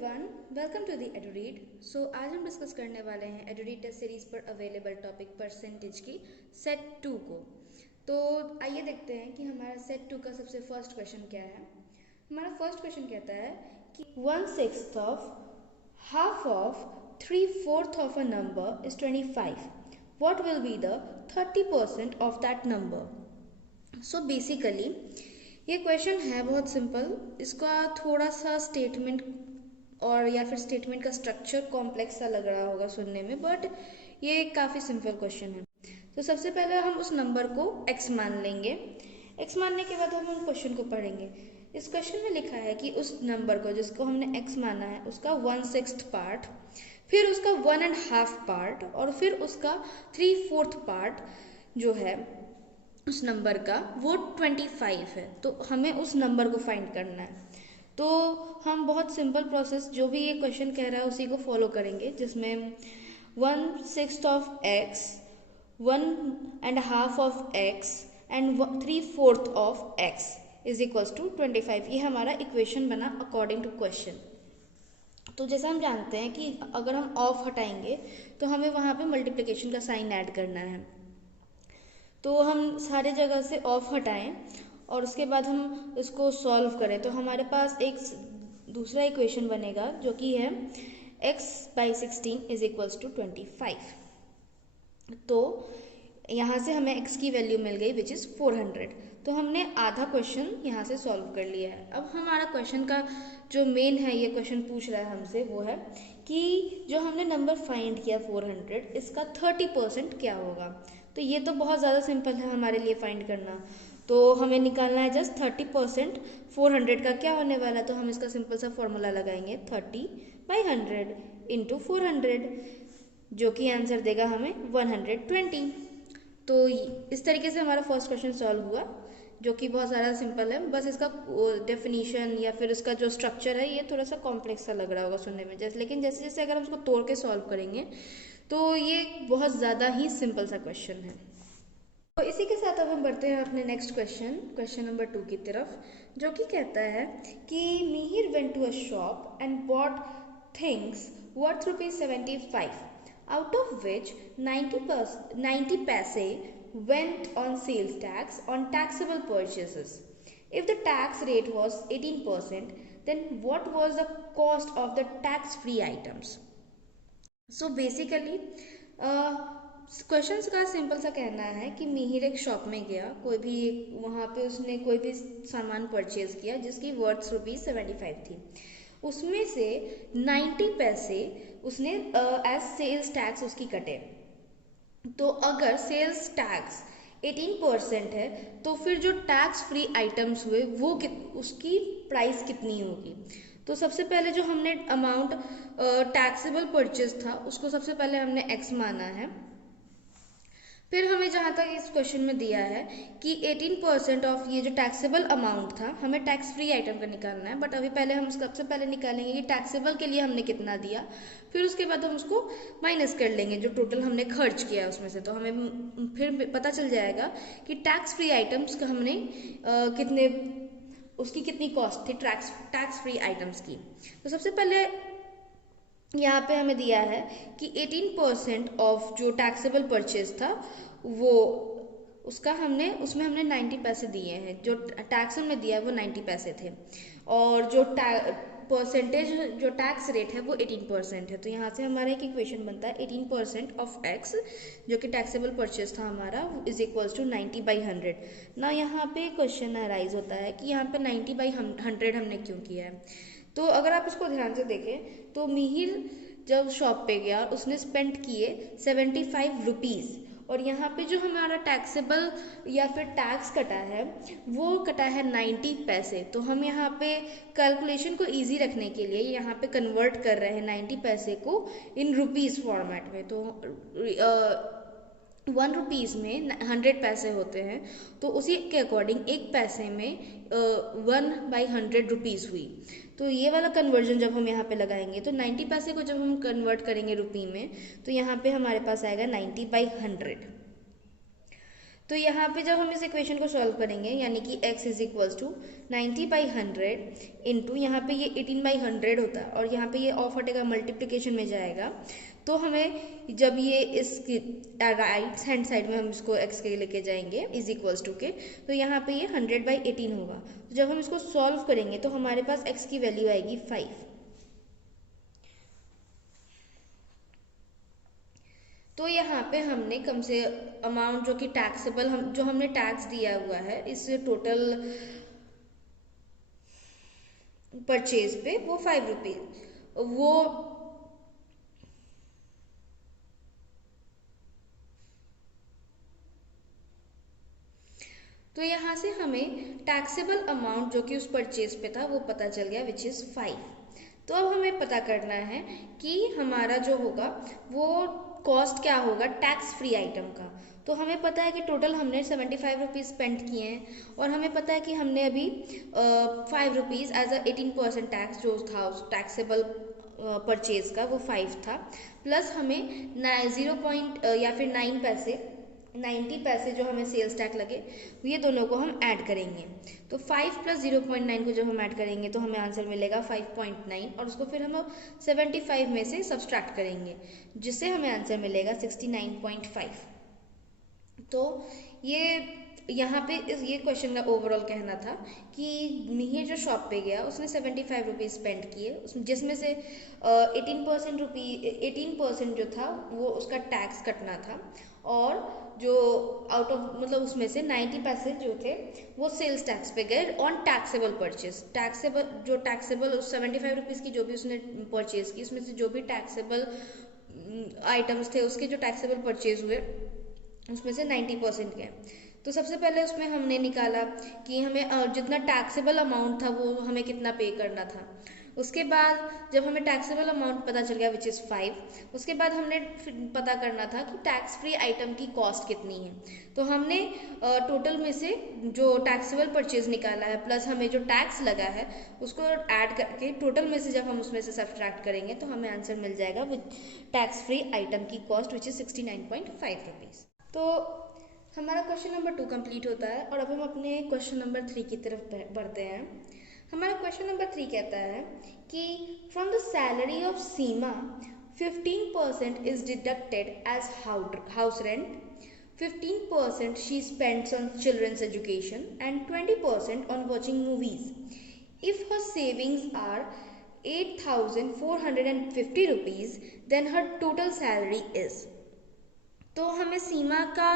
Everyone, welcome to the Eduread. आज हम discuss करने वाले हैं एडुरीड टेस्ट सीरीज पर अवेलेबल टॉपिक परसेंटेज की सेट 2 को। तो आइए देखते हैं कि हमारा सेट 2 का सबसे फर्स्ट क्वेश्चन क्या है। हमारा फर्स्ट क्वेश्चन कहता है कि 1/6 of half of 3/4 of a number is 25। What will be the 30% of that number. So basically ये क्वेश्चन है बहुत सिंपल। इसका थोड़ा सा स्टेटमेंट और या फिर स्टेटमेंट का स्ट्रक्चर कॉम्प्लेक्स सा लग रहा होगा सुनने में, बट ये काफ़ी सिंपल क्वेश्चन है। तो सबसे पहले हम उस नंबर को x मान लेंगे। x मानने के बाद हम क्वेश्चन को पढ़ेंगे। इस क्वेश्चन में लिखा है कि उस नंबर को जिसको हमने x माना है उसका 1/6 पार्ट, फिर उसका 1.5 पार्ट और फिर उसका 3/4 पार्ट जो है उस नंबर का वो 25 है। तो हमें उस नंबर को फाइंड करना है। तो हम बहुत सिंपल प्रोसेस जो भी ये क्वेश्चन कह रहा है उसी को फॉलो करेंगे, जिसमें 1/6 of x, 1.5 of x and 3/4 of x is equals to 25। ये हमारा इक्वेशन बना अकॉर्डिंग टू क्वेश्चन। तो जैसा हम जानते हैं कि अगर हम ऑफ हटाएंगे तो हमें वहाँ पे मल्टीप्लिकेशन का साइन ऐड करना है। तो हम सारे जगह से ऑफ हटाएं और उसके बाद हम इसको सॉल्व करें तो हमारे पास एक दूसरा इक्वेशन बनेगा जो कि है x/16 इज इक्वल्स टू 25। तो यहाँ से हमें x की वैल्यू मिल गई विच इज़ 400। तो हमने आधा क्वेश्चन यहाँ से सॉल्व कर लिया है। अब हमारा क्वेश्चन का जो मेन है ये क्वेश्चन पूछ रहा है हमसे वो है कि जो हमने नंबर फाइंड किया 400, इसका 30% क्या होगा। तो ये तो बहुत ज़्यादा सिंपल है हमारे लिए फाइंड करना। तो हमें निकालना है जस्ट 30% 400 का क्या होने वाला है। तो हम इसका सिंपल सा फॉर्मूला लगाएंगे 30/100 इंटू 400, जो कि आंसर देगा हमें 120। तो इस तरीके से हमारा फर्स्ट क्वेश्चन सॉल्व हुआ, जो कि बहुत ज़्यादा सिंपल है। बस इसका डेफिनीशन या फिर इसका जो स्ट्रक्चर है ये थोड़ा सा कॉम्प्लेक्स सा लग रहा होगा सुनने में, लेकिन जैसे जैसे अगर हम उसको तोड़ के सॉल्व करेंगे तो ये बहुत ज़्यादा ही सिंपल सा क्वेश्चन है। तो इसी के साथ अब हम बढ़ते हैं अपने नेक्स्ट क्वेश्चन नंबर 2 की तरफ, जो कि कहता है कि Mihir went to a shop and bought things worth ₹75, out of which 90 paise went on sales tax on taxable purchases. If the tax rate was 18%, then what was the cost of the tax-free items? So basically question का simple सा कहना है कि मिहिर एक shop में गया, कोई भी वहाँ पे उसने कोई भी सामान परचेज किया जिसकी वर्थ ₹75 थी। उसमें से 90 पैसे उसने एज सेल्स टैक्स उसकी कटे। तो अगर सेल्स टैक्स 18% है तो फिर जो टैक्स फ्री आइटम्स हुए वो उसकी प्राइस कितनी होगी। तो सबसे पहले जो हमने अमाउंट टैक्सेबल परचेज था उसको सबसे पहले हमने x माना है। फिर हमें जहाँ तक इस क्वेश्चन में दिया है कि 18% ऑफ ये जो टैक्सेबल अमाउंट था हमें टैक्स फ्री आइटम का निकालना है, बट अभी पहले हम सबसे पहले निकालेंगे कि टैक्सेबल के लिए हमने कितना दिया, फिर उसके बाद हम उसको माइनस कर लेंगे जो टोटल हमने खर्च किया उसमें से। तो हमें फिर पता चल जाएगा कि टैक्स फ्री आइटम्स का हमने कितने उसकी कितनी कॉस्ट थी टैक्स फ्री आइटम्स की। तो सबसे पहले यहाँ पे हमें दिया है कि 18% ऑफ जो टैक्सेबल परचेज था वो उसमें हमने 90 पैसे दिए हैं। जो टैक्स हमने दिया है वो 90 पैसे थे और जो परसेंटेज जो टैक्स रेट है वो 18% है। तो यहाँ से हमारा एक इक्वेशन बनता है 18% ऑफ x जो कि टैक्सेबल परचेज था हमारा इज इक्वल्स टू 90/100 ना। यहाँ पे क्वेश्चन अराइज होता है कि यहाँ पे 90/100 हमने क्यों किया है। तो अगर आप इसको ध्यान से देखें तो मिहिर जब शॉप पे गया उसने स्पेंड किए 75 रुपीज़ और यहाँ पे जो हमारा टैक्सेबल या फिर टैक्स कटा है वो कटा है 90 पैसे। तो हम यहाँ पे कैलकुलेशन को इजी रखने के लिए यहाँ पे कन्वर्ट कर रहे हैं 90 पैसे को इन रुपीज़ फॉर्मेट में। तो 1 रुपीज़ में 100 पैसे होते हैं, तो उसी के अकॉर्डिंग एक पैसे में 1/100 रुपीज़ हुई। तो ये वाला कन्वर्जन जब हम यहाँ पे लगाएंगे तो 90 पैसे को जब हम कन्वर्ट करेंगे रुपी में तो यहाँ पे हमारे पास आएगा 90/100। तो यहाँ पे जब हम इस इक्वेशन को सॉल्व करेंगे, यानी कि x is equals to 90/100 into यहाँ पे ये 18/100 होता है और यहाँ पे ये ऑफ हटेगा, मल्टीप्लिकेशन में जाएगा। तो हमें जब ये इस राइट हैंड साइड में हम इसको x के लेके जाएंगे इज इक्वल्स टू के, तो यहाँ पे ये 100/18 होगा। तो जब हम इसको सॉल्व करेंगे तो हमारे पास x की वैल्यू आएगी 5। तो यहाँ पे हमने कम से अमाउंट जो कि टैक्सेबल जो हमने टैक्स दिया हुआ है इस टोटल परचेज पे वो 5 रुपीज वो तो यहाँ से हमें टैक्सेबल अमाउंट जो कि उस परचेज पे था वो पता चल गया, विच इज़ 5। तो अब हमें पता करना है कि हमारा जो होगा वो कॉस्ट क्या होगा टैक्स फ्री आइटम का। तो हमें पता है कि टोटल हमने 75 रुपीज़ स्पेंड किए हैं और हमें पता है कि हमने अभी 5 रुपीज़ एज अ 18% टैक्स जो था उस टैक्सेबल परचेज का वो 5 था, प्लस हमें 0 या फिर 9 पैसे 90 पैसे जो हमें सेल्स टैक्स लगे, ये दोनों को हम ऐड करेंगे। तो 5 + 0.9 को जब हम ऐड करेंगे तो हमें आंसर मिलेगा 5.9 और उसको फिर हम 75 में से सब्सट्रैक्ट करेंगे जिससे हमें आंसर मिलेगा 69.5। तो ये यहाँ पे ये क्वेश्चन का ओवरऑल कहना था कि मिहिर जो शॉप पे गया उसने 75 रुपीज़ स्पेंड किए, जिसमें से 18% जो था वो उसका टैक्स कटना था और जो आउट ऑफ मतलब उसमें से 90 पैसे जो थे वो सेल्स टैक्स पे गए on taxable purchase. Taxable 75 rupees की जो भी उसने परचेज की उसमें से जो भी टैक्सेबल आइटम्स थे उसके जो टैक्सेबल परचेज हुए उसमें से 90% गए। तो सबसे पहले उसमें हमने निकाला कि हमें जितना टैक्सेबल अमाउंट था वो हमें कितना पे करना था। उसके बाद जब हमें टैक्सेबल अमाउंट पता चल गया विच इज़ 5, उसके बाद हमने पता करना था कि टैक्स फ्री आइटम की कॉस्ट कितनी है। तो हमने टोटल में से जो टैक्सेबल परचेज निकाला है प्लस हमें जो टैक्स लगा है उसको ऐड करके टोटल में से जब हम उसमें से सब्ट्रैक्ट करेंगे तो हमें आंसर मिल जाएगा विद टैक्स फ्री आइटम की कॉस्ट विच इज़ 69.5 रुपीज़। तो हमारा क्वेश्चन नंबर 2 कंप्लीट होता है और अब हम अपने क्वेश्चन नंबर 3 की तरफ बढ़ते हैं। हमारा क्वेश्चन नंबर 3 कहता है कि from the salary of Seema 15% is deducted as house rent, 15% she spends on childrens education and 20% on watching movies. If her savings are 8,450 rupees then her total salary is. तो हमें सीमा का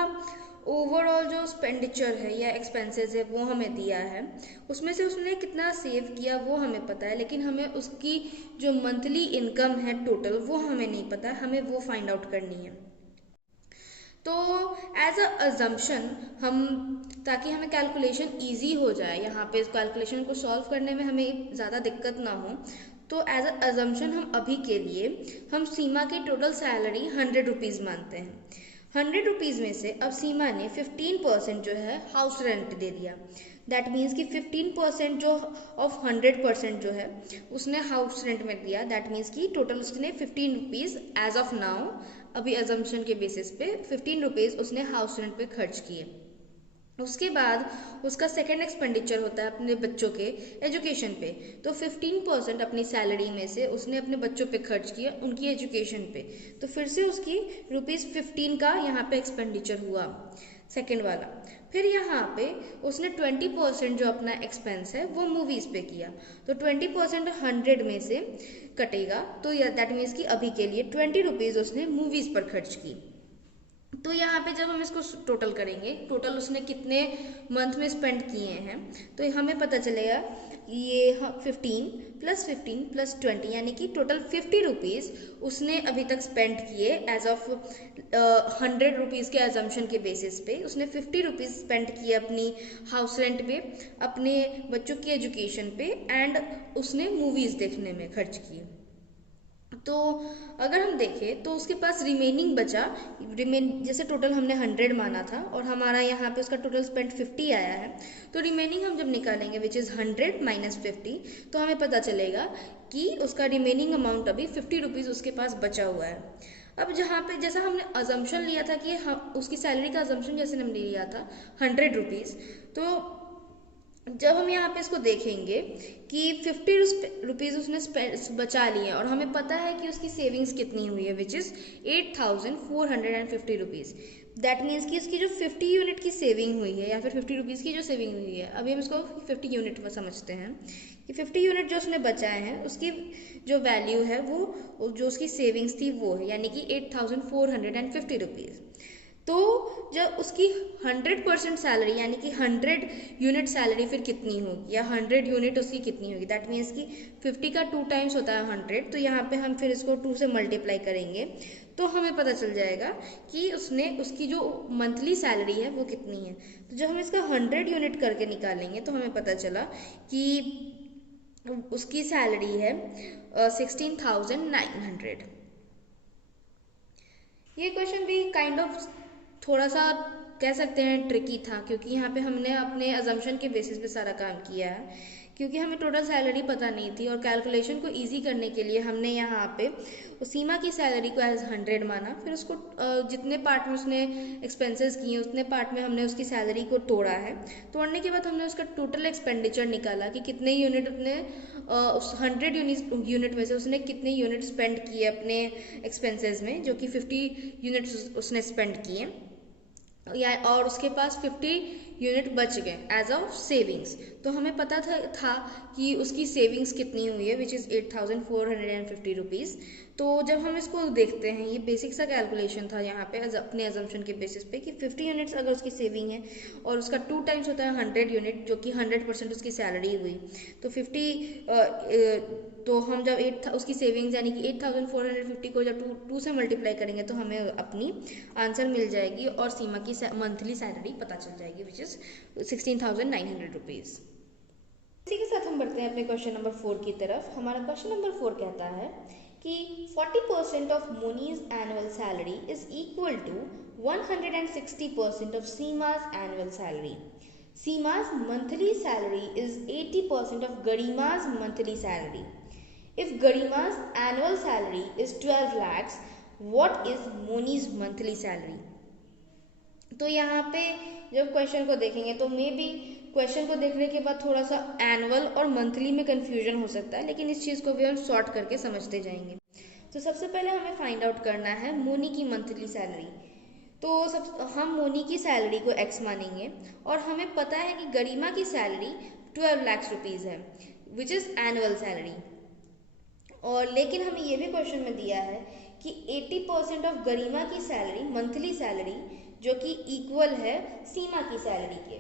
ओवरऑल जो expenditure है या expenses है वो हमें दिया है, उसमें से उसने कितना सेव किया वो हमें पता है, लेकिन हमें उसकी जो मंथली इनकम है टोटल वो हमें नहीं पता है, हमें वो फाइंड आउट करनी है। तो एज अ अजम्पशन हम, ताकि हमें कैलकुलेशन इजी हो जाए, यहाँ पे इस कैलकुलेशन को सॉल्व करने में हमें ज़्यादा दिक्कत ना हो, तो एज अ अजम्पशन हम अभी के लिए हम सीमा की टोटल सैलरी 100 रुपीज़ मानते हैं। 100 रुपीज़ में से अब सीमा ने 15% जो है हाउस रेंट दे दिया। दैट मीन्स कि 15% जो ऑफ 100% जो है उसने हाउस रेंट में दिया। दैट मीन्स कि टोटल उसने 15 रुपीज़ एज ऑफ नाउ, अभी अजम्पशन के बेसिस पे 15 रुपीज़ उसने हाउस रेंट पे खर्च किए। उसके बाद उसका सेकेंड एक्सपेंडिचर होता है अपने बच्चों के एजुकेशन पे। तो 15% अपनी सैलरी में से उसने अपने बच्चों पे खर्च किया, उनकी एजुकेशन पे। तो फिर से उसकी ₹15 का यहाँ पे एक्सपेंडिचर हुआ सेकेंड वाला। फिर यहाँ पे उसने 20% जो अपना एक्सपेंस है वो मूवीज़ पे किया। तो 20% 100 में से कटेगा, तो दैट मीन्स कि अभी के लिए 20 रुपीज़ उसने मूवीज़ पर खर्च की। तो यहाँ पे जब हम इसको टोटल करेंगे, टोटल उसने कितने मंथ में स्पेंड किए हैं, तो हमें पता चलेगा ये 15 + 20 यानी कि टोटल 50 रुपीज़ उसने अभी तक स्पेंड किए एज ऑफ 100 रुपीज़ के अजम्पशन के बेसिस पे। उसने 50 रुपीज़ स्पेंड किए अपनी हाउस रेंट पे, अपने बच्चों की एजुकेशन पे एंड उसने मूवीज़ देखने में खर्च किए। तो अगर हम देखें तो उसके पास रिमेनिंग बचा, जैसे टोटल हमने 100 माना था और हमारा यहाँ पे उसका टोटल स्पेंड 50 आया है, तो रिमेनिंग हम जब निकालेंगे विच इज़ 100 - 50, तो हमें पता चलेगा कि उसका रिमेनिंग अमाउंट अभी 50 रुपीज़ उसके पास बचा हुआ है। अब जहाँ पे जैसा हमने अजम्पशन लिया था कि हम उसकी सैलरी का अजम्पशन जैसे हमने लिया था 100 रुपीज़, तो जब हम यहाँ पे इसको देखेंगे कि 50 रुपीज़ उसने बचा लिए और हमें पता है कि उसकी सेविंग्स कितनी हुई है, which is 8450 rupees. That means कि उसकी जो 50 यूनिट की सेविंग हुई है या फिर 50 रुपीज़ की जो सेविंग हुई है, अभी हम इसको 50 यूनिट में समझते हैं कि 50 यूनिट जो उसने बचाए हैं उसकी जो वैल्यू है वो जो उसकी सेविंग्स थी वो है, यानी कि 8450 रुपीज़। तो जब उसकी 100% सैलरी यानी कि 100 यूनिट सैलरी फिर कितनी होगी, या 100 यूनिट उसकी कितनी होगी, दैट मीन्स कि 50 का 2 टाइम्स होता है 100, तो यहाँ पे हम फिर इसको 2 से मल्टीप्लाई करेंगे तो हमें पता चल जाएगा कि उसकी जो मंथली सैलरी है वो कितनी है। तो जब हम इसका 100 यूनिट करके निकालेंगे तो हमें पता चला कि उसकी सैलरी है 16,900। ये क्वेश्चन भी काइंड ऑफ थोड़ा सा कह सकते हैं ट्रिकी था, क्योंकि यहाँ पे हमने अपने अजम्पशन के बेसिस पे सारा काम किया है, क्योंकि हमें टोटल सैलरी पता नहीं थी और कैलकुलेशन को इजी करने के लिए हमने यहाँ पे उस सीमा की सैलरी को एज 100 माना, फिर उसको जितने पार्ट में उसने एक्सपेंसेस किए उतने पार्ट में हमने उसकी सैलरी को तोड़ा है। तोड़ने के बाद हमने उसका टोटल एक्सपेंडिचर निकाला कि कितने यूनिट अपने उस 100 यूनिट में से उसने कितने यूनिट स्पेंड किए अपने एक्सपेंसेस में, जो कि 50 यूनिट उसने स्पेंड किए या और उसके पास 50 यूनिट बच गए एज ऑफ सेविंग्स। तो हमें पता था कि उसकी सेविंग्स कितनी हुई है, विच इज़ 8450 रुपीज़। तो जब हम इसको देखते हैं, ये बेसिक सा कैलकुलेशन था यहाँ पे अपने अजम्पशन के बेसिस पे कि 50 यूनिट्स अगर उसकी सेविंग है और उसका 2 टाइम्स होता है 100 यूनिट, जो कि 100% उसकी सैलरी हुई, तो 50 तो हम जब उसकी सेविंग्स यानी कि 8450 को जब टू से मल्टीप्लाई करेंगे तो हमें अपनी आंसर मिल जाएगी और सीमा की मंथली सैलरी पता चल जाएगी, विच इज़ 16,900 रुपीज़। इसी के साथ हम बढ़ते हैं अपने क्वेश्चन नंबर 4 की तरफ। हमारा क्वेश्चन नंबर 4 कहता है कि 40% of Moni's annual salary is equal to 160% of Seema's annual salary. Seema's monthly salary is 80% of Garima's monthly salary. If Garima's annual salary is 12 lakhs, what is Moni's monthly salary? तो यहाँ पे जब क्वेश्चन को देखेंगे तो मे बी क्वेश्चन को देखने के बाद थोड़ा सा एनुअल और मंथली में कंफ्यूजन हो सकता है, लेकिन इस चीज़ को भी हम सॉर्ट करके समझते जाएंगे। तो सबसे पहले हमें फाइंड आउट करना है मोनी की मंथली सैलरी। तो हम मोनी की सैलरी को एक्स मानेंगे और हमें पता है कि गरिमा की सैलरी 12 लाख रुपीज़ है, विच इज़ एनुअल सैलरी। और लेकिन हमें ये भी क्वेश्चन में दिया है कि 80% ऑफ गरिमा की सैलरी मंथली सैलरी, जो कि इक्वल है सीमा की सैलरी के।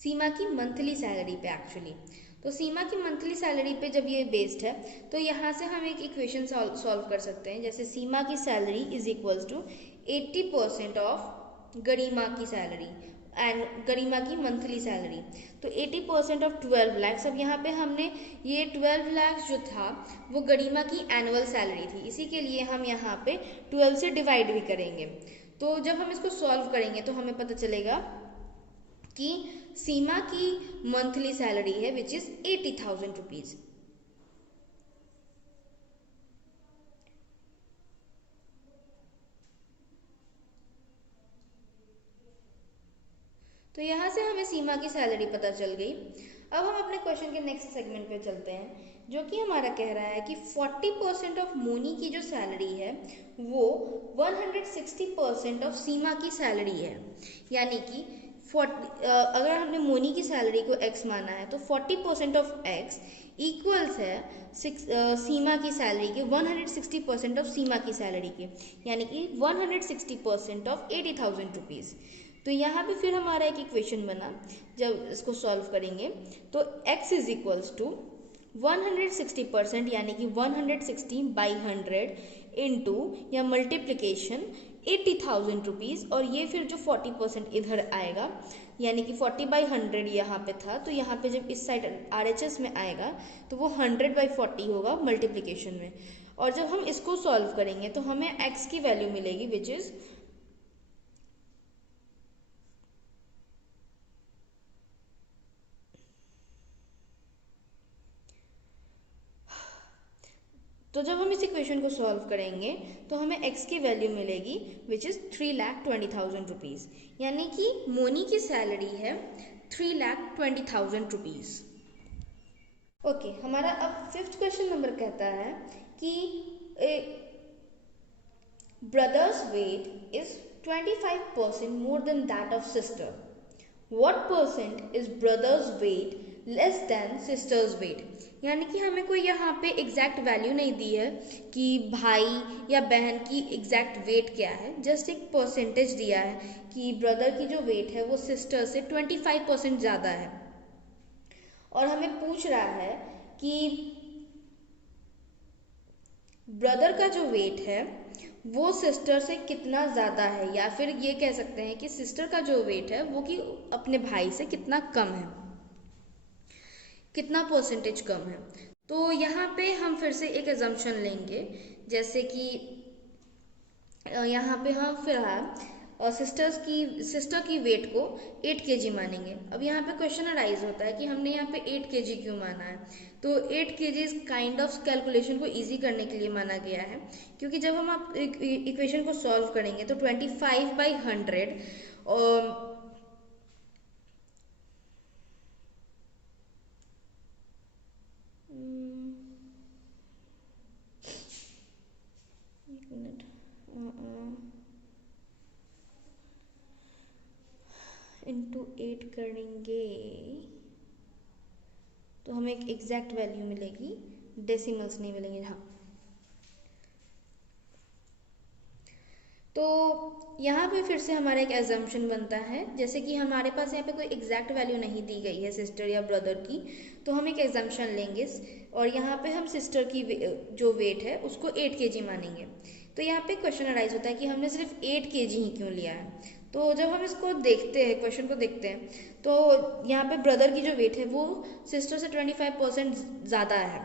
सीमा की मंथली सैलरी पे एक्चुअली, तो सीमा की मंथली सैलरी पे जब ये बेस्ड है तो यहाँ से हम एक इक्वेशन सॉल्व कर सकते हैं, जैसे सीमा की salary is equals to 80% of Garima की सैलरी एंड गरिमा की मंथली सैलरी, तो 80% ऑफ 12 लैक्स। अब यहाँ पे हमने ये 12 लैक्स जो था वो गरिमा की एनुअल सैलरी थी, इसी के लिए हम यहाँ पे 12 से डिवाइड भी करेंगे। तो जब हम इसको सॉल्व करेंगे तो हमें पता चलेगा कि सीमा की मंथली सैलरी है विच इज 80,000 रुपीज। तो यहां से हमें सीमा की सैलरी पता चल गई। अब हम अपने क्वेश्चन के नेक्स्ट सेगमेंट पे चलते हैं, जो कि हमारा कह रहा है कि 40% ऑफ मोनी की जो सैलरी है वो 160% ऑफ सीमा की सैलरी है, यानी कि अगर हमने मोनी की सैलरी को x माना है तो 40% ऑफ x इक्वल्स है सीमा की सैलरी के 160% ऑफ सीमा की सैलरी के, यानी कि 160% ऑफ 80,000 रुपीज़। तो यहाँ पे फिर हमारा एक इक्वेशन बना, जब इसको सॉल्व करेंगे तो x इज इक्वल्स टू 160% यानी कि 160/100 इंटू या मल्टीप्लीकेशन 80,000 रुपीज़, और ये फिर जो 40% इधर आएगा यानी कि 40/100 यहाँ पे था, तो यहाँ पे जब इस साइड RHS में आएगा तो वो 100/40 होगा मल्टीप्लीकेशन में। और जब हम इसको सॉल्व करेंगे तो हमें x की वैल्यू मिलेगी विच इज़ तो जब हम इस इक्वेशन को सॉल्व करेंगे तो हमें x की वैल्यू मिलेगी विच इज़ 3,20,000 रुपीज़, यानी कि मोनी की सैलरी है 3,20,000 रुपीज़। ओके, हमारा अब फिफ्थ क्वेश्चन नंबर कहता है कि brothers weight is 25% more than that of sister. What percent is brothers weight less than sisters weight. यानी कि हमें कोई यहाँ पे एग्जैक्ट वैल्यू नहीं दी है कि भाई या बहन की एग्जैक्ट वेट क्या है, जस्ट एक परसेंटेज दिया है कि ब्रदर की जो वेट है वो सिस्टर से 25% ज़्यादा है, और हमें पूछ रहा है कि ब्रदर का जो वेट है वो सिस्टर से कितना ज़्यादा है, या फिर ये कह सकते हैं कि सिस्टर का जो वेट है वो कि अपने भाई से कितना कम है, कितना परसेंटेज कम है। तो यहाँ पे हम फिर से एक एजम्पशन लेंगे, जैसे कि यहाँ पे हम फिलहाल सिस्टर की वेट को 8 kg मानेंगे। अब यहाँ पे क्वेश्चन अराइज होता है कि हमने यहाँ पे 8 kg क्यों माना है। तो 8 kg काइंड ऑफ कैलकुलेशन को इजी करने के लिए माना गया है, क्योंकि जब हम आप इक्वेशन को सॉल्व करेंगे तो 25/100 और एक मिनट, इंटू 8 करेंगे तो हमें एक एग्जैक्ट वैल्यू मिलेगी, डेसिमल्स नहीं मिलेंगे। हाँ, तो यहाँ पे फिर से हमारा एक एजम्पशन बनता है, जैसे कि हमारे पास यहाँ पे कोई एग्जैक्ट वैल्यू नहीं दी गई है सिस्टर या ब्रदर की, तो हम एक एजम्पशन लेंगे और यहाँ पे हम सिस्टर की जो वेट है उसको 8 kg मानेंगे। तो यहाँ पे क्वेश्चन अराइज होता है कि हमने सिर्फ 8 kg ही क्यों लिया है। तो जब हम इसको देखते हैं, क्वेश्चन को देखते हैं, तो यहाँ पे ब्रदर की जो वेट है वो सिस्टर से 25% ज़्यादा है,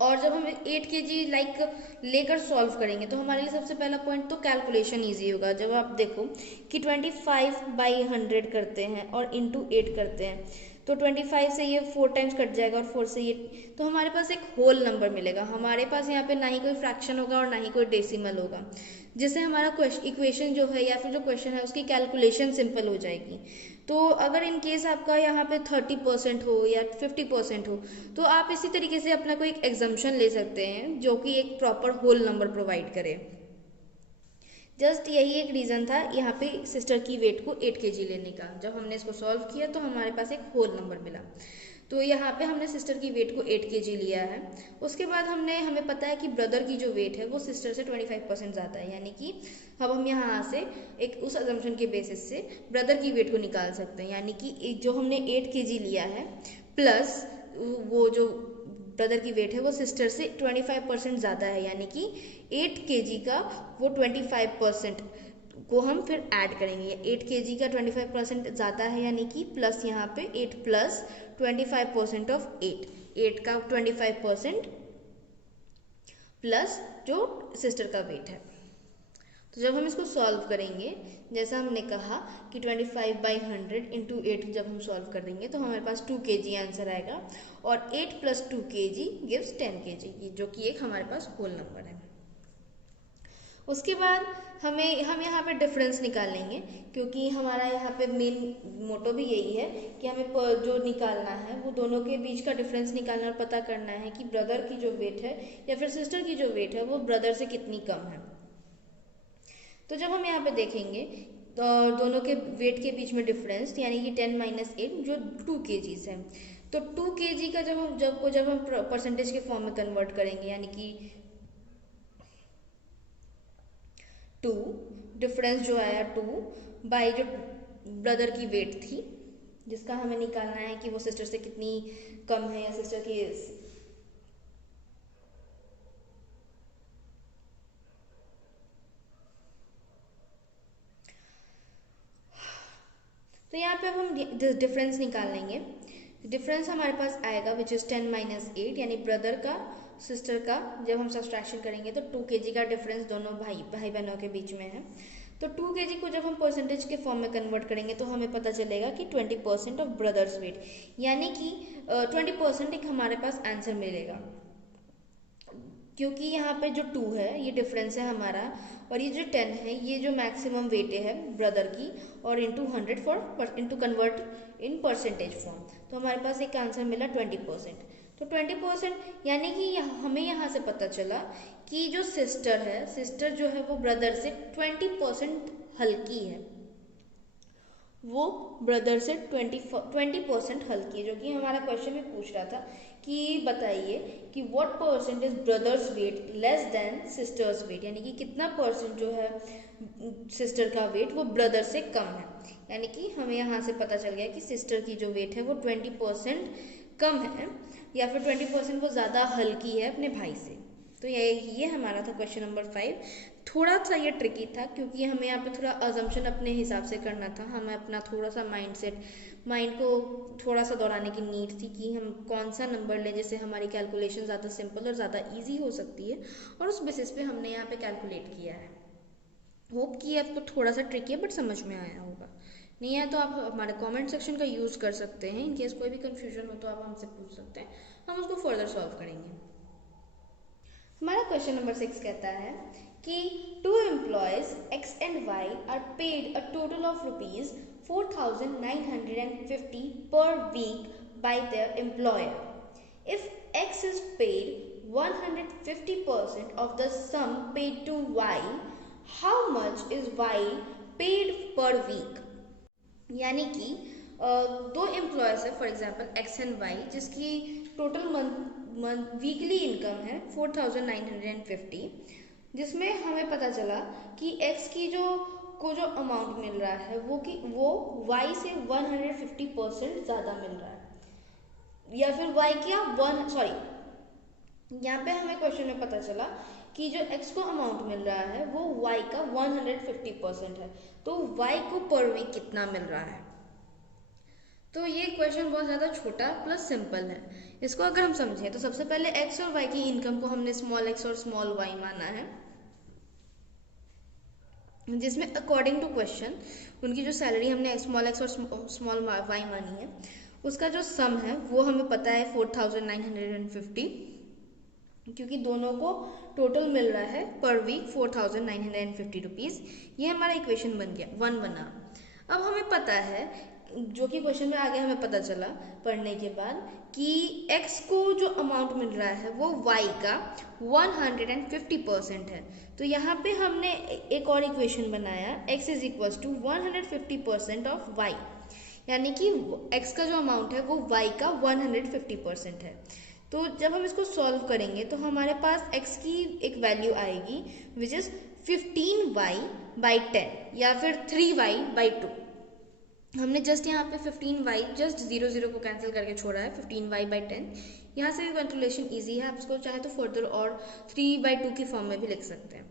और जब हम 8 kg लेकर सॉल्व करेंगे तो हमारे लिए सबसे पहला पॉइंट तो कैलकुलेशन इजी होगा। जब आप देखो कि 25/100 करते हैं और इंटू 8 करते हैं तो 25 से ये 4 टाइम्स कट जाएगा और 4 से ये, तो हमारे पास एक होल नंबर मिलेगा। हमारे पास यहाँ पे ना ही कोई फ्रैक्शन होगा और ना ही कोई डेसिमल होगा, जिससे हमारा इक्वेशन जो है या फिर जो क्वेश्चन है उसकी कैलकुलेशन सिंपल हो जाएगी। तो अगर इन केस आपका यहाँ पे 30% हो या 50% हो तो आप इसी तरीके से अपना कोई एक एग्जम्पशन ले सकते हैं जो कि एक प्रॉपर होल नंबर प्रोवाइड करे। जस्ट यही एक रीज़न था यहाँ पे सिस्टर की वेट को 8 kg लेने का। जब हमने इसको सॉल्व किया तो हमारे पास एक होल नंबर मिला। तो यहाँ पे हमने सिस्टर की वेट को 8 kg लिया है। उसके बाद हमें पता है कि ब्रदर की जो वेट है वो सिस्टर से 25% ज़्यादा है, यानी कि अब हम यहाँ से एक उस अजम्पशन के बेसिस से ब्रदर की वेट को निकाल सकते हैं, यानी कि जो हमने 8 kg लिया है प्लस वो जो ब्रदर की वेट है वो सिस्टर से 25% ज़्यादा है, यानी कि 8 kg का वो 25% को हम फिर ऐड करेंगे। 8 kg का 25% ज़्यादा है, यानी कि प्लस यहाँ पे 8 प्लस 25% ऑफ 8 का 25% प्लस जो सिस्टर का वेट है। तो जब हम इसको सॉल्व करेंगे, जैसा हमने कहा कि 25/100 इंटू 8 जब हम सॉल्व कर देंगे तो हमारे पास 2 kg आंसर आएगा, और 8 प्लस 2 kg गिव्स 10 kg, जो कि एक हमारे पास होल नंबर है। उसके बाद हम यहाँ पे डिफरेंस निकाल लेंगे, क्योंकि हमारा यहाँ पे मेन मोटो भी यही है कि हमें जो निकालना है वो दोनों के बीच का डिफरेंस निकालना और पता करना है कि ब्रदर की जो वेट है या फिर सिस्टर की जो वेट है वो ब्रदर से कितनी कम है। तो जब हम यहाँ पे देखेंगे तो दोनों के वेट के बीच में डिफरेंस, यानी कि 10 - 8 जो 2 kgs है, तो 2 kg का जब हम परसेंटेज के फॉर्म में कन्वर्ट करेंगे, यानी कि 2 डिफरेंस जो आया 2 बाय जो ब्रदर की वेट थी, जिसका हमें निकालना है कि वो सिस्टर से कितनी कम है या सिस्टर की। तो यहाँ पे अब हम डिफरेंस निकाल लेंगे। डिफरेंस हमारे पास आएगा विच इज़ 10 - 8, यानी ब्रदर का सिस्टर का जब हम सब्सट्रैक्शन करेंगे तो 2 kg का डिफरेंस दोनों भाई बहनों के बीच में है। तो 2 kg को जब हम परसेंटेज के फॉर्म में कन्वर्ट करेंगे तो हमें पता चलेगा कि 20% ऑफ ब्रदर्स वेट, यानी कि 20% एक हमारे पास आंसर मिलेगा। क्योंकि यहाँ पे जो 2 है ये डिफरेंस है हमारा, और ये जो 10 है ये जो मैक्सिमम वेट है ब्रदर की, और into 100 for into convert in percentage form, तो हमारे पास एक आंसर मिला 20%। तो 20%, यानी कि हमें यहाँ से पता चला कि जो सिस्टर जो है वो ब्रदर से 20% हल्की है, वो ब्रदर से 20% हल्की है, जो कि हमारा क्वेश्चन में पूछ रहा था कि बताइए कि what percent is brothers weight less than sisters weight, यानी कि कितना परसेंट जो है सिस्टर का वेट वो ब्रदर से कम है। यानी कि हमें यहाँ से पता चल गया कि सिस्टर की जो वेट है वो 20% कम है, या फिर 20% वो ज़्यादा हल्की है अपने भाई से। तो ये हमारा था क्वेश्चन नंबर 5। थोड़ा सा ये ट्रिकी था क्योंकि हमें यहाँ पे थोड़ा अजम्पशन अपने हिसाब से करना था, हमें अपना थोड़ा सा माइंड को थोड़ा सा दौड़ाने की नीड थी कि हम कौन सा नंबर लें जिससे हमारी कैलकुलेशन ज़्यादा सिंपल और ज़्यादा ईजी हो सकती है, और उस बेसिस पे हमने यहाँ पे कैलकुलेट किया है। होप कि आपको थोड़ा सा ट्रिकी है बट समझ में आया होगा। नहीं है तो आप हमारे कमेंट सेक्शन का यूज़ कर सकते हैं, इन केस कोई भी कंफ्यूजन हो तो आप हमसे पूछ सकते हैं, हम उसको फर्दर सॉल्व करेंगे। हमारा क्वेश्चन नंबर 6 कहता है कि 2 employees X and Y are paid a total of ₹4,950 per week by their employer. If X is paid 150% of the sum paid to Y, how much is Y paid per week? यानी कि दो employees है, for example X and Y, जिसकी total month weekly income है 4,950, जिसमें हमें पता चला कि एक्स की जो अमाउंट मिल रहा है वो वाई से 150% ज़्यादा मिल रहा है, या फिर वाई क्या यहाँ पे हमें क्वेश्चन में पता चला कि जो x को अमाउंट मिल रहा है वो y का 150% है, तो y को पर वीक कितना मिल रहा है। तो ये क्वेश्चन बहुत ज़्यादा छोटा प्लस सिंपल है। इसको अगर हम समझें तो सबसे पहले x और y की इनकम को हमने स्मॉल x और स्मॉल y माना है, जिसमें अकॉर्डिंग टू क्वेश्चन उनकी जो सैलरी हमने स्मॉल x और स्मॉल y मानी है, उसका जो सम है वो हमें पता है 4,950, क्योंकि दोनों को टोटल मिल रहा है पर वीक 4,950 रुपीज़। ये हमारा इक्वेशन बन गया 1 बना। अब हमें पता है, जो कि क्वेश्चन में आगे हमें पता चला पढ़ने के बाद, कि x को जो अमाउंट मिल रहा है वो y का 150% है। तो यहाँ पे हमने एक और इक्वेशन बनाया, x is equals to 150% of y, यानी कि x का जो अमाउंट है वो y का 150% है। तो जब हम इसको सॉल्व करेंगे तो हमारे पास x की एक वैल्यू आएगी विच इज 15y/10 या फिर 3y/2। हमने जस्ट यहाँ पे 15y जस्ट 0 को कैंसिल करके छोड़ा है, 15y/10। यहाँ से भी कैलकुलेशन इजी है, आप इसको चाहे तो फर्दर और 3/2 की फॉर्म में भी लिख सकते हैं।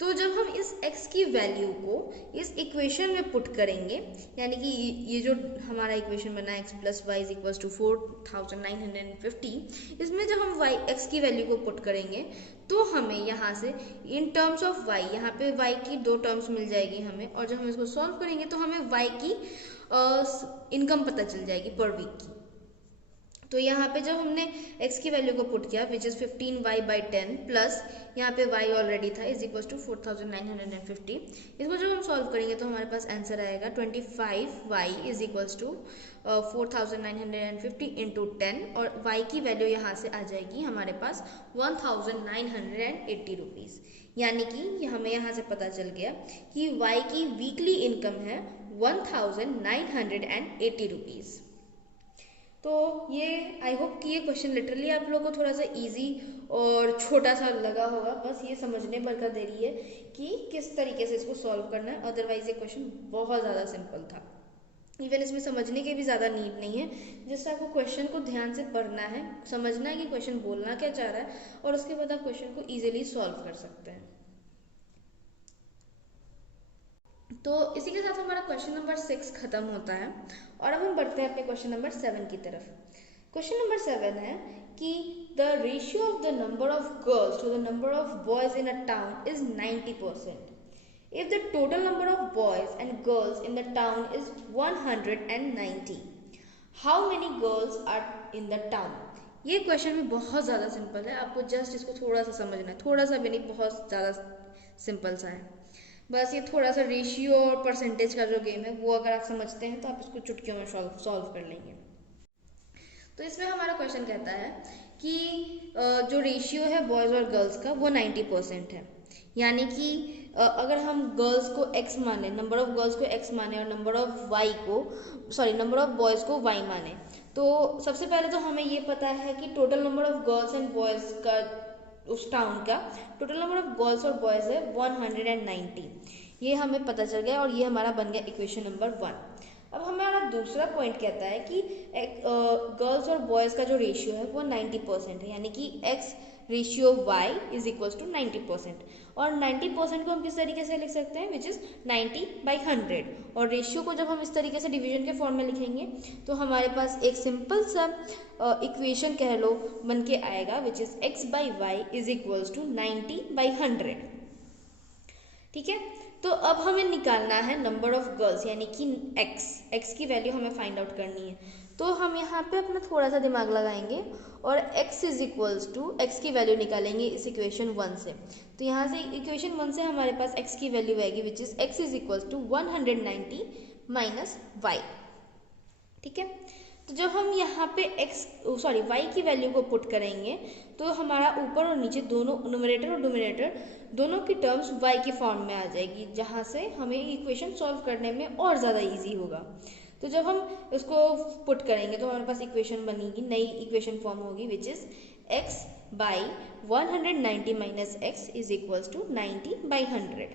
तो जब हम इस x की वैल्यू को इस इक्वेशन में पुट करेंगे, यानी कि ये जो हमारा इक्वेशन बना x + y = 4,950, इसमें जब हम x की वैल्यू को पुट करेंगे तो हमें यहाँ से इन टर्म्स ऑफ y, यहाँ पे y की 2 टर्म्स मिल जाएगी हमें, और जब हम इसको सॉल्व करेंगे तो हमें y की इनकम पता चल जाएगी पर वीक की। तो यहाँ पे जब हमने x की वैल्यू को पुट किया विच इज 15y/10 प्लस यहाँ पे y ऑलरेडी था इज इक्वल टू 4,950, इसको जब हम सॉल्व करेंगे तो हमारे पास आंसर आएगा 25y is equals to 4,950 into 10, और y की वैल्यू यहाँ से आ जाएगी हमारे पास 1,980 रुपीज़। यानी कि हमें यहाँ से पता चल गया कि y की वीकली इनकम है 1,980 रुपीज़। तो ये आई होप कि ये क्वेश्चन लिटरली आप लोगों को थोड़ा सा इजी और छोटा सा लगा होगा, बस ये समझने भर का देरी है कि किस तरीके से इसको सॉल्व करना है। अदरवाइज ये क्वेश्चन बहुत ज़्यादा सिंपल था, इवन इसमें समझने की भी ज़्यादा नीड नहीं है, जिससे आपको क्वेश्चन को ध्यान से पढ़ना है, समझना है कि क्वेश्चन बोलना क्या चाह रहा है, और उसके बाद आप क्वेश्चन को ईजिली सॉल्व कर सकते हैं। तो इसी के साथ हमारा क्वेश्चन नंबर 6 खत्म होता है, और अब हम बढ़ते हैं अपने क्वेश्चन नंबर 7 की तरफ। क्वेश्चन नंबर 7 है कि the ratio of the number of girls to the number of boys in a town is 90%. If the total number of boys and girls in the town is 190, how many girls are in the town? ये question में बहुत ज़्यादा simple है, आपको just इसको थोड़ा सा समझना है, थोड़ा सा भी नहीं, बहुत ज़्यादा सिंपल सा है। बस ये थोड़ा सा रेशियो और परसेंटेज का जो गेम है वो अगर आप समझते हैं तो आप इसको चुटकियों में सॉल्व कर लेंगे। तो इसमें हमारा क्वेश्चन कहता है कि जो रेशियो है बॉयज़ और गर्ल्स का वो 90% है। यानी कि अगर हम गर्ल्स को x माने, नंबर ऑफ गर्ल्स को x माने और नंबर ऑफ बॉयज़ को y माने, तो सबसे पहले तो हमें ये पता है कि total number of girls and boys का उस टाउन का टोटल नंबर ऑफ गर्ल्स और बॉयज़ है 190। ये हमें पता चल गया और ये हमारा बन गया इक्वेशन नंबर 1। अब हमारा दूसरा पॉइंट कहता है कि गर्ल्स और बॉयज़ का जो रेशियो है वो 90% है, यानी कि x ratio y is equals to 90%। और 90% को हम किस तरीके से लिख सकते हैं, विच इज़ 90/100। और रेशियो को जब हम इस तरीके से डिवीजन के फॉर्म में लिखेंगे तो हमारे पास एक सिंपल सा इक्वेशन कह लो बन के आएगा, which is x/y is equals to 90/100। ठीक है, तो अब हमें निकालना है नंबर ऑफ गर्ल्स, यानी कि x की वैल्यू हमें फाइंड आउट करनी है। तो हम यहाँ पे अपना थोड़ा सा दिमाग लगाएंगे और x is equals to x की वैल्यू निकालेंगे इस इक्वेशन 1 से। तो यहाँ से इक्वेशन 1 से हमारे पास x की वैल्यू आएगी, which is x is equals to 190 minus y। ठीक है, तो जब हम यहाँ पे y की वैल्यू को पुट करेंगे तो हमारा ऊपर और नीचे दोनों न्यूमरेटर और डोमिनेटर दोनों की टर्म्स y के फॉर्म में आ जाएगी, जहाँ से हमें इक्वेशन सॉल्व करने में और ज़्यादा इजी होगा। तो जब हम इसको पुट करेंगे तो हमारे पास इक्वेशन बनेगी, नई इक्वेशन फॉर्म होगी, which is x/190 minus x is equals to 90/100।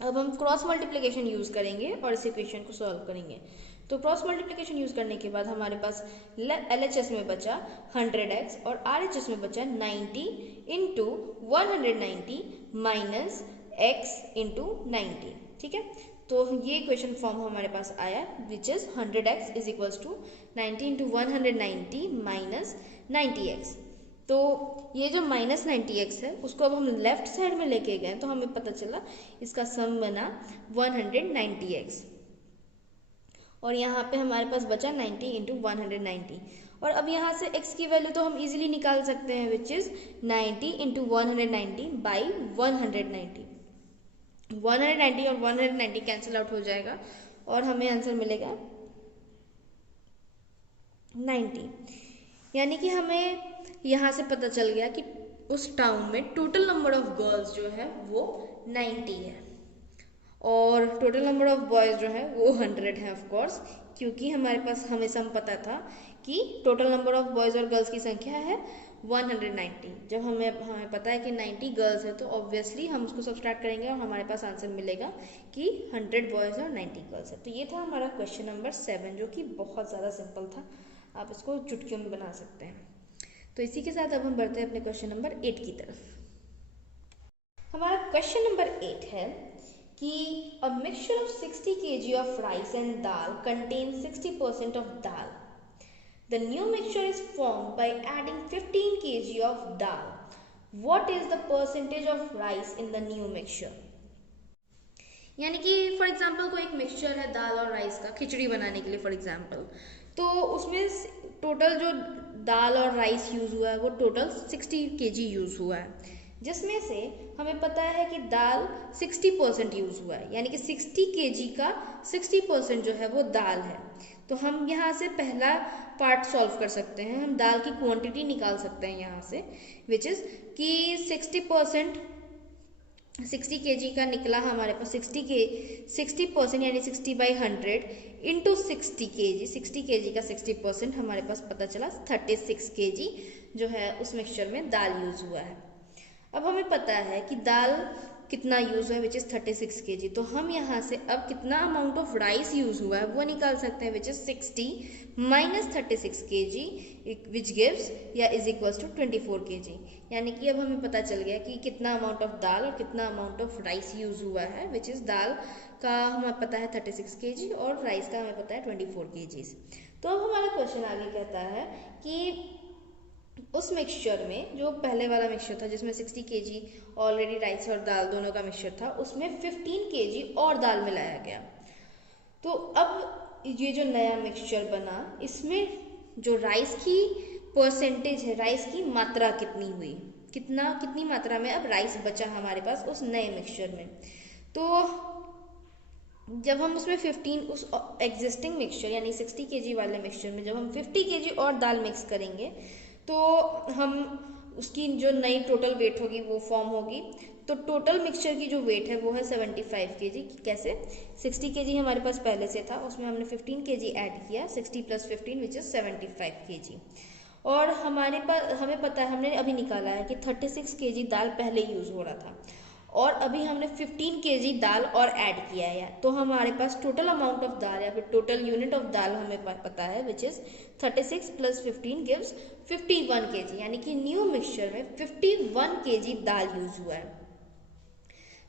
अब हम क्रॉस मल्टीप्लिकेशन यूज़ करेंगे और इस इक्वेशन को सॉल्व करेंगे। तो क्रॉस मल्टीप्लिकेशन यूज़ करने के बाद हमारे पास LHS में बचा 100x और RHS में बचा 90 इंटू 190 माइनस x इंटू 90। ठीक है, तो ये इक्वेशन फॉर्म हमारे पास आया, which is 100x is equals to 90 into 190 minus 90x। तो ये जो माइनस 90x है उसको अब हम लेफ्ट साइड में लेके गए तो हमें पता चला इसका सम बना 190x। और यहाँ पे हमारे पास बचा 90 इंटू 190। और अब यहाँ से x की वैल्यू तो हम इजीली निकाल सकते हैं, विच इज़ 90 इंटू 190 बाई 190। 190 और 190 कैंसिल आउट हो जाएगा और हमें आंसर मिलेगा 90। यानी कि हमें यहाँ से पता चल गया कि उस टाउन में टोटल नंबर ऑफ गर्ल्स जो है वो 90 है और टोटल नंबर ऑफ बॉयज़ जो है वो 100 है, ऑफ कोर्स, क्योंकि हमारे पास हमेशा पता था कि टोटल नंबर ऑफ बॉयज़ और गर्ल्स की संख्या है 190। जब हमें पता है कि 90 गर्ल्स है तो ऑब्वियसली हम उसको सब्सट्रैक्ट करेंगे और हमारे पास आंसर मिलेगा कि 100 बॉयज़ और 90 गर्ल्स है। तो ये था हमारा क्वेश्चन नंबर 7, जो कि बहुत ज़्यादा सिंपल था, आप इसको चुटकियों में बना सकते हैं। तो इसी के साथ अब हम बढ़ते हैं अपने क्वेश्चन नंबर 8 की तरफ। हमारा क्वेश्चन नंबर 8 है कि a mixture of 60 kg of rice and dal contains 60% of dal. The new mixture is formed by adding 15 kg of dal. What is the percentage of rice in the new mixture? यानी कि for example कोई एक mixture है दाल और rice का, खिचड़ी बनाने के लिए फॉर एग्जाम्पल, तो उसमें टोटल जो दाल और राइस यूज़ हुआ है वो टोटल 60 kg यूज़ हुआ है, जिसमें से हमें पता है कि दाल 60% यूज़ हुआ है, यानी कि 60 kg का 60% जो है वो दाल है। तो हम यहाँ से पहला पार्ट सॉल्व कर सकते हैं, हम दाल की क्वांटिटी निकाल सकते हैं यहाँ से, विच इज़ कि 60 kg का निकला हमारे पास 60% यानी 60/100 इंटू 60 kg का 60% हमारे पास पता चला 36 kg जो है उस मिक्सचर में दाल यूज़ हुआ है। अब हमें पता है कि दाल कितना यूज़ है, विच इज़ 36 kg। तो हम यहाँ से अब कितना अमाउंट ऑफ राइस यूज़ हुआ है वो निकाल सकते हैं, which is 60 minus 36 kg which gives या इज इक्वल्स टू 24 kg। यानी कि अब हमें पता चल गया कि कितना अमाउंट ऑफ दाल और कितना अमाउंट ऑफ राइस यूज़ हुआ है, विच इज़ दाल का हमें पता है 36 kg और राइस का हमें पता है 24 kg। तो अब हमारा क्वेश्चन आगे कहता है कि उस मिक्सचर में जो पहले वाला मिक्सचर था जिसमें 60 kg ऑलरेडी राइस और दाल दोनों का मिक्सचर था, उसमें 15 kg और दाल मिलाया गया। तो अब ये जो नया मिक्सचर बना इसमें जो राइस की परसेंटेज है, राइस की मात्रा कितनी हुई, कितनी मात्रा में अब राइस बचा हमारे पास उस नए मिक्सचर में। तो जब हम उसमें 15 उस एग्जिस्टिंग मिक्सचर यानी 60 केजी वाले मिक्सचर में जब हम 50 केजी और दाल मिक्स करेंगे तो हम उसकी जो नई टोटल वेट होगी वो फॉर्म होगी। तो टोटल मिक्सचर की जो वेट है वो है 75 केजी। कैसे? 60 केजी हमारे पास पहले से था, उसमें हमने 15 केजी ऐड किया, 60 + 15 विच इज 75 केजी। और हमारे पास हमें पता है, हमने अभी निकाला है कि 36 केजी दाल पहले यूज़ हो रहा था और अभी हमने 15 केजी दाल और ऐड किया है, तो हमारे पास टोटल अमाउंट ऑफ दाल या फिर टोटल यूनिट ऑफ दाल हमें पता है विच इज 36 + 15 गिव्स 51 केजी, यानी कि न्यू मिक्सचर में 51 केजी दाल यूज हुआ है।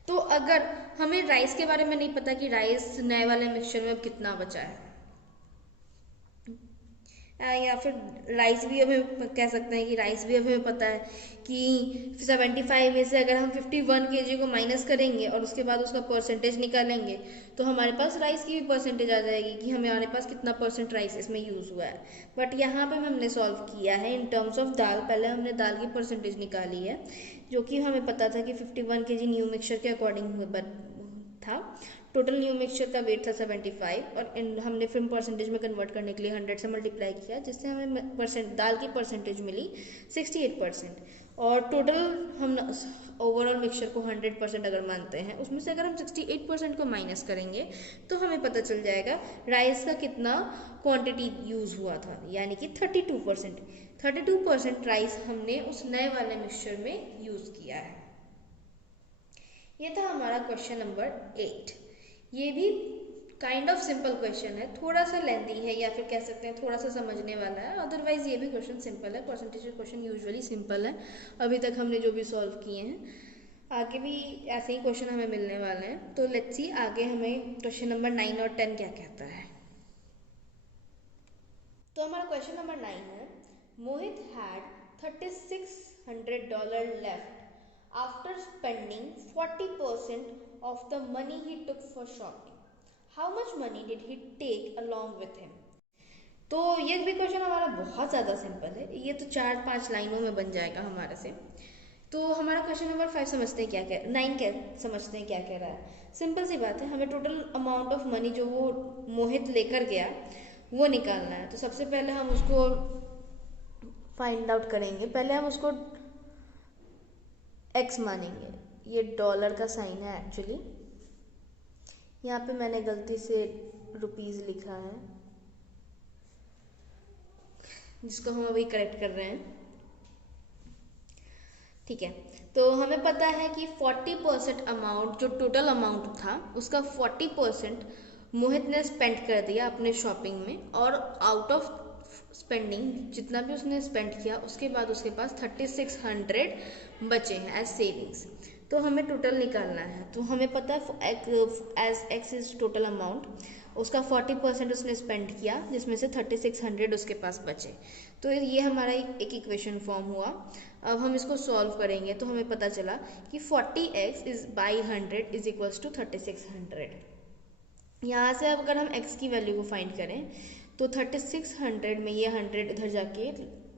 तो अगर हमें राइस के बारे में नहीं पता कि राइस नए वाले मिक्सचर में अब कितना बचा है, या फिर राइस भी हमें कह सकते हैं कि राइस भी हमें पता है कि 75 में से अगर हम 51 केजी को माइनस करेंगे और उसके बाद उसका परसेंटेज निकालेंगे तो हमारे पास राइस की भी परसेंटेज आ जाएगी कि हमारे पास कितना % राइस इसमें यूज़ हुआ है। बट यहाँ पे हमने सॉल्व किया है इन टर्म्स ऑफ दाल। पहले हमने दाल की परसेंटेज निकाली है जो कि हमें पता था कि 51 केजी न्यू मिक्सचर के अकॉर्डिंग था। टोटल न्यू मिक्सचर का वेट था 75 और हमने फिर परसेंटेज में कन्वर्ट करने के लिए 100 से मल्टीप्लाई किया, जिससे हमें दाल की परसेंटेज मिली 68%। और टोटल हम ओवरऑल मिक्सचर को 100% अगर मानते हैं, उसमें से अगर हम 68% को माइनस करेंगे तो हमें पता चल जाएगा राइस का कितना क्वांटिटी यूज हुआ था, यानी कि 32%। 32% राइस हमने उस नए वाले मिक्सचर में यूज किया है। ये था हमारा क्वेश्चन नंबर 8। ये भी काइंड ऑफ सिंपल क्वेश्चन है, थोड़ा सा लेंथी है या फिर कह सकते हैं थोड़ा सा समझने वाला है, अदरवाइज ये भी क्वेश्चन सिंपल है। परसेंटेज क्वेश्चन यूजुअली सिंपल है अभी तक हमने जो भी सॉल्व किए हैं, आगे भी ऐसे ही क्वेश्चन हमें मिलने वाले हैं। तो लेट्स सी आगे हमें क्वेश्चन नंबर 9 और 10 क्या कहता है। तो हमारा क्वेश्चन नंबर 9 है, मोहित had $3600 left after spending 40% of the money he took for shopping. How much money did he take along with him? तो ये भी क्वेश्चन हमारा बहुत ज़्यादा सिंपल है, ये तो 4-5 लाइनों में बन जाएगा हमारे से। तो हमारा क्वेश्चन नंबर 5 समझते हैं क्या कह 9 क्या समझते हैं क्या कह रहा है। सिंपल सी बात है, हमें टोटल अमाउंट ऑफ मनी जो वो मोहित लेकर गया वो निकालना है। तो सबसे पहले हम उसको फाइंड आउट करेंगे। पहले हम उसको x मानेंगे, ये डॉलर का साइन है एक्चुअली, यहाँ पे मैंने गलती से रुपीज़ लिखा है जिसको हम अभी करेक्ट कर रहे हैं। ठीक है, तो हमें पता है कि 40% अमाउंट जो टोटल अमाउंट था उसका 40% मोहित ने स्पेंड कर दिया अपने शॉपिंग में, और आउट ऑफ स्पेंडिंग जितना भी उसने स्पेंड किया उसके बाद उसके पास 3600 बचे हैं एज सेविंग्स। तो हमें टोटल निकालना है। तो हमें पता है as X is total amount, उसका 40% उसने स्पेंड किया जिसमें से 3600 उसके पास बचे। तो ये हमारा एक इक्वेशन फॉर्म हुआ। अब हम इसको सॉल्व करेंगे तो हमें पता चला कि 40x is by 100 is equals to 3600। यहाँ से अब अगर हम x की वैल्यू को फाइंड करें तो 3600 में ये 100 इधर जाके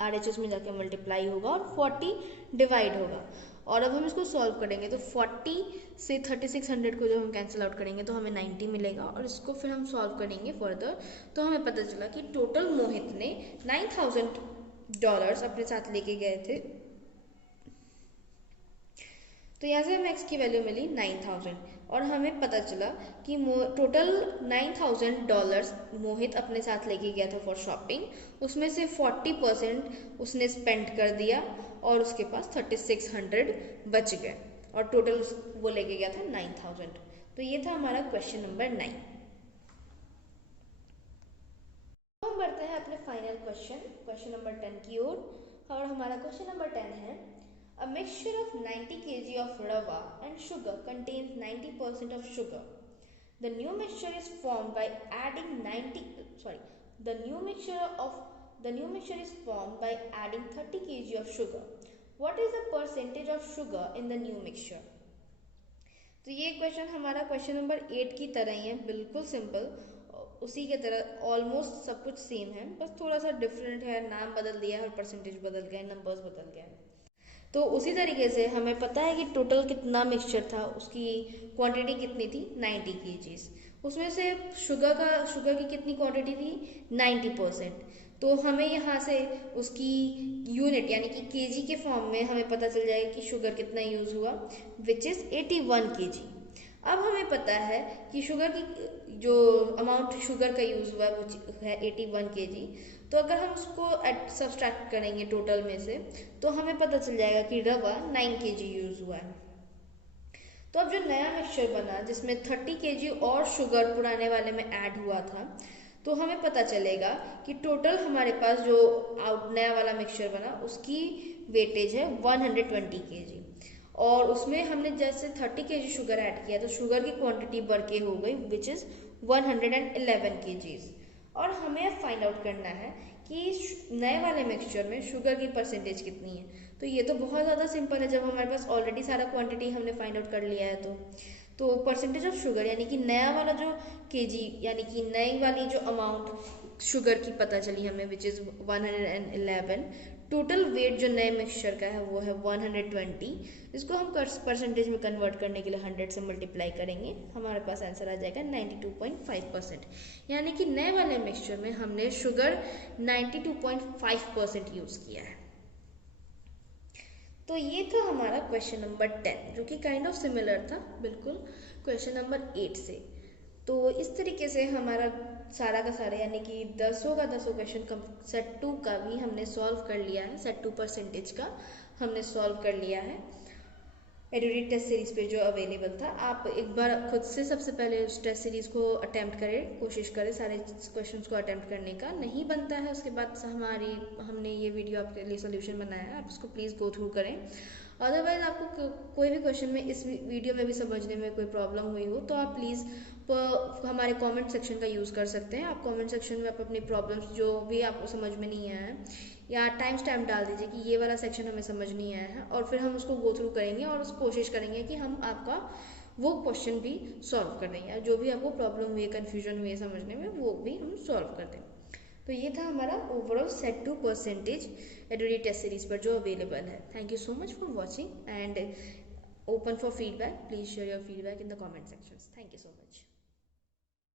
RHS में जाके मल्टीप्लाई होगा और 40 डिवाइड होगा। और अब हम इसको सॉल्व करेंगे तो 40 से 3600 को जब हम कैंसिल आउट करेंगे तो हमें 90 मिलेगा, और इसको फिर हम सॉल्व करेंगे फर्दर तो हमें पता चला कि टोटल मोहित ने $9000 अपने साथ लेके गए थे। तो यहाँ से हमें x की वैल्यू मिली 9000 और हमें पता चला कि टोटल $9000 मोहित अपने साथ लेके गया था फॉर शॉपिंग, उसमें से 40% उसने स्पेंड कर दिया और उसके पास 3600 बच गए और टोटल वो लेके गया था 9000। तो ये था हमारा क्वेश्चन नंबर 9। हम बढ़ते हैं अपने फाइनल क्वेश्चन नंबर 10 की ओर, और हमारा क्वेश्चन नंबर 10 है, A mixture of 90 kg of rava and sugar contains 90% of sugar. The new mixture is formed by adding 30 kg of sugar. What is the percentage of sugar in the new mixture? तो ये question हमारा question number 8 की तरह ही है, बिल्कुल simple. उसी के तरह ऑलमोस्ट सब कुछ सेम है, बस थोड़ा सा डिफरेंट है, नाम बदल दिया है और परसेंटेज बदल गया है, नंबर्स बदल गए हैं। तो उसी तरीके से हमें पता है कि टोटल कितना मिक्सचर था, उसकी क्वांटिटी कितनी थी 90 केजीज। उसमें से शुगर की कितनी क्वांटिटी थी 90%। तो हमें यहाँ से उसकी यूनिट यानी कि केजी के फॉर्म में हमें पता चल जाएगा कि शुगर कितना यूज़ हुआ, विच इज़ 81 केजी। अब हमें पता है कि शुगर की जो अमाउंट शुगर का यूज़ हुआ है वो है 81 केजी। तो अगर हम उसको सब्सट्रैक्ट करेंगे टोटल में से, तो हमें पता चल जाएगा कि रवा 9 केजी यूज़ हुआ है। तो अब जो नया मिक्सचर बना जिसमें 30 केजी और शुगर पुराने वाले में ऐड हुआ था, तो हमें पता चलेगा कि टोटल हमारे पास जो नया वाला मिक्सचर बना उसकी वेटेज है 120 केजी। और उसमें हमने जैसे 30 केजी शुगर ऐड किया तो शुगर की क्वांटिटी बढ़ के हो गई विच इज़ 111 केजीज। और हमें अब फाइंड आउट करना है कि नए वाले मिक्सचर में शुगर की परसेंटेज कितनी है। तो ये तो बहुत ज़्यादा सिंपल है, जब हमारे पास ऑलरेडी सारा क्वांटिटी हमने फाइंड आउट कर लिया है। तो परसेंटेज ऑफ शुगर यानी कि नया वाला जो केजी यानी कि नई वाली जो अमाउंट शुगर की पता चली हमें विच इज़ 111। टोटल वेट जो नए मिक्सचर का है वो है 120। इसको हम परसेंटेज में कन्वर्ट करने के लिए 100 से मल्टीप्लाई करेंगे, हमारे पास आंसर आ जाएगा 92.5%। यानी कि नए वाले मिक्सचर में हमने शुगर 92.5% यूज़ किया है। तो ये था हमारा क्वेश्चन नंबर 10, जो कि काइंड ऑफ सिमिलर था बिल्कुल क्वेश्चन नंबर 8 से। तो इस तरीके से हमारा सारा का सारा यानी कि 10 का 10 क्वेश्चन सेट 2 का भी हमने सॉल्व कर लिया है। सेट 2 परसेंटेज का हमने सॉल्व कर लिया है एडुडेट टेस्ट सीरीज पे जो अवेलेबल था। आप एक बार खुद से सबसे पहले उस टेस्ट सीरीज को अटेम्प्ट करें, कोशिश करें सारे क्वेश्चंस को अटेम्प्ट करने का। नहीं बनता है उसके बाद हमने ये वीडियो आपके लिए सोल्यूशन बनाया है, आप उसको प्लीज़ गो थ्रू करें। अदरवाइज आपको कोई भी क्वेश्चन में इस वीडियो में भी समझने में कोई प्रॉब्लम हुई हो तो आप प्लीज़ हमारे कमेंट सेक्शन का यूज़ कर सकते हैं। आप कमेंट सेक्शन में आप अपनी प्रॉब्लम्स जो भी आपको समझ में नहीं आया है या टाइम स्टैम्प डाल दीजिए कि ये वाला सेक्शन हमें समझ नहीं आया है, और फिर हम उसको गो थ्रू करेंगे और उस कोशिश करेंगे कि हम आपका वो क्वेश्चन भी सॉल्व कर दें, या जो भी आपको प्रॉब्लम हुई है, कन्फ्यूजन हुई है समझने में, वो भी हम सॉल्व कर दें। तो ये था हमारा ओवरऑल सेट 2 परसेंटेज एडुडेट टेस्ट सीरीज पर जो अवेलेबल है। Thank you so much for watching and open for feedback. Please share your feedback in the comment sections. Thank you so much.